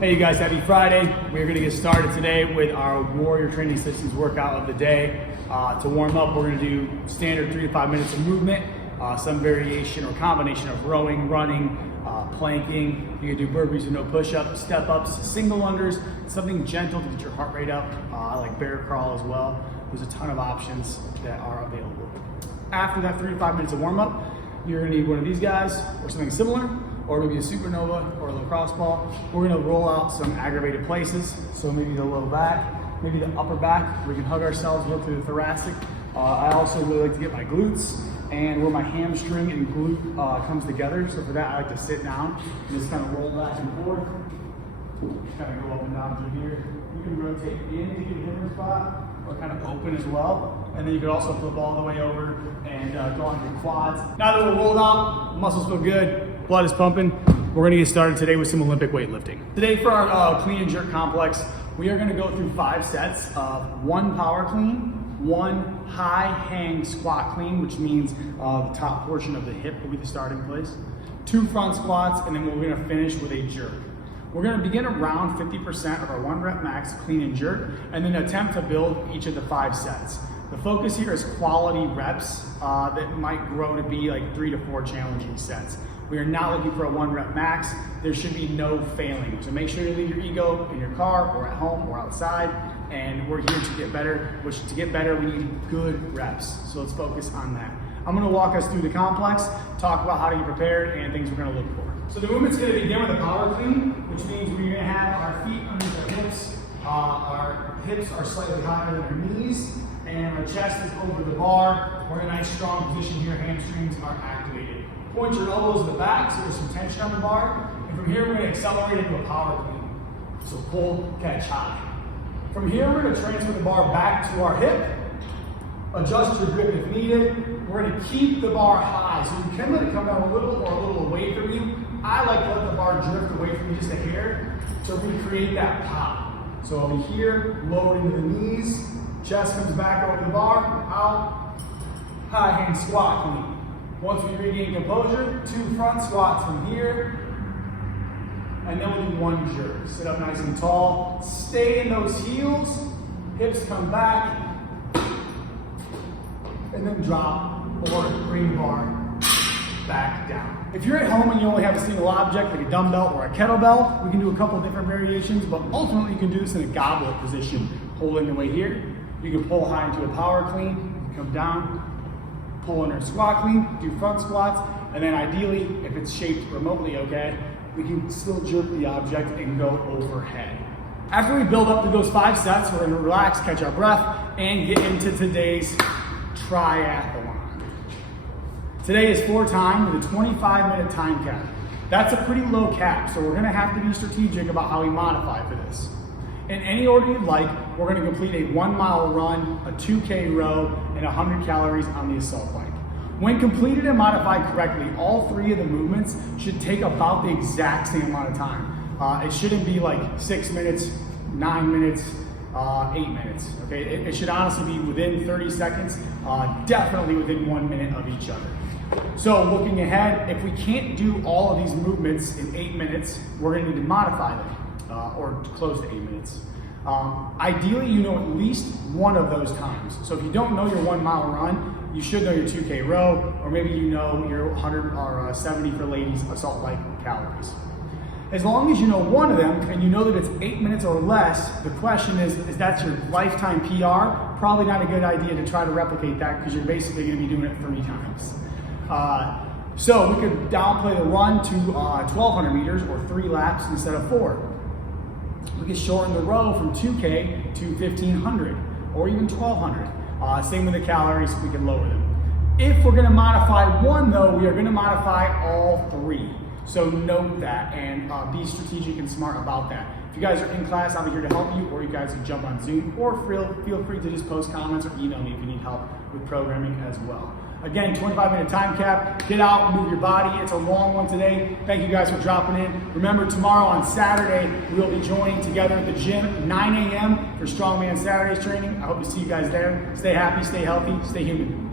Hey you guys, happy Friday. We're gonna get started today with our Warrior Training Systems workout of the day. To warm up, we're gonna do standard 3 to 5 minutes of movement, some variation or combination of rowing, running, planking. You can do burpees with no push-ups, step-ups, single unders, something gentle to get your heart rate up. I like bear crawl as well. There's a ton of options that are available. After that 3 to 5 minutes of warm up, you're gonna need one of these guys or something similar, or maybe a supernova or a lacrosse ball. We're gonna roll out some aggravated places. So maybe the low back, maybe the upper back. We can hug ourselves, work through the thoracic. I also really like to get my glutes and where my hamstring and glute comes together. So for that, I like to sit down and just kind of roll back and forth. Kind of go up and down through here. You can rotate in to get a different spot, or kind of open as well. And then you can also flip all the way over and go on your quads. Now that we're rolled out, muscles feel good, blood is pumping, we're gonna get started today with some Olympic weightlifting. Today for our clean and jerk complex, we are gonna go through 5 sets of 1 power clean, 1 high hang squat clean, which means the top portion of the hip will be the starting place, 2 front squats, and then we're gonna finish with a jerk. We're gonna begin around 50% of our 1 rep max clean and jerk, and then attempt to build each of the 5 sets. The focus here is quality reps that might grow to be like 3 to 4 challenging sets. We are not looking for a 1 rep max. There should be no failing. So make sure you leave your ego in your car or at home or outside, and we're here to get better, which to get better, we need good reps. So let's focus on that. I'm gonna walk us through the complex, talk about how to get prepared and things we're gonna look for. So the movement's gonna begin with a power clean, which means we're gonna have our feet underneath our hips. Our hips are slightly higher than our knees, and our chest is over the bar. We're in a nice strong position here, hamstrings are activated. Point your elbows to the back so there's some tension on the bar. And from here, we're gonna accelerate into a power clean. So pull, catch, high. From here, we're gonna transfer the bar back to our hip, adjust your grip if needed. We're gonna keep the bar high, so you can let it come down a little or a little away from you. I like to let the bar drift away from you just a hair to recreate that pop. So over here, lowering to the knees, chest comes back over the bar, out, high hang squat clean. Once we regain composure, 2 front squats from here, and then we'll do 1 jerk. Sit up nice and tall, stay in those heels, hips come back, and then drop or bring the bar back down. If you're at home and you only have a single object like a dumbbell or a kettlebell, we can do a couple different variations, but ultimately you can do this in a goblet position, holding the weight here. You can pull high into a power clean, you can come down, pull under a squat clean, do front squats, and then ideally, if it's shaped remotely okay, we can still jerk the object and go overhead. After we build up to those 5 sets, we're gonna relax, catch our breath, and get into today's triathlon. Today is 4 time with a 25-minute time cap. That's a pretty low cap, so we're gonna have to be strategic about how we modify for this. In any order you'd like, we're gonna complete a 1-mile run, a 2K row, and 100 calories on the assault bike. When completed and modified correctly, all 3 of the movements should take about the exact same amount of time. It shouldn't be like 6 minutes, 9 minutes, 8 minutes, okay? It should honestly be within 30 seconds, definitely within 1 minute of each other. So looking ahead, if we can't do all of these movements in 8 minutes, we're gonna need to modify them, or close to 8 minutes. Ideally, you know at least one of those times. So if you don't know your 1-mile run, you should know your 2K row, or maybe you know your 100 or 70 for ladies assault bike calories. As long as you know one of them and you know that it's 8 minutes or less, the question is that your lifetime PR? Probably not a good idea to try to replicate that because you're basically gonna be doing it 3 times. So we could downplay the run to 1,200 meters or 3 laps instead of 4. We could shorten the row from 2K to 1,500 or even 1,200. Same with the calories, we can lower them. If we're gonna modify one though, we are gonna modify all 3. So note that and be strategic and smart about that. If you guys are in class, I'll be here to help you, or you guys can jump on Zoom, or feel free to just post comments or email me if you need help with programming as well. Again, 25-minute time cap. Get out, move your body. It's a long one today. Thank you guys for dropping in. Remember, tomorrow on Saturday, we'll be joining together at the gym, 9 a.m. for Strongman Saturdays training. I hope to see you guys there. Stay happy, stay healthy, stay human.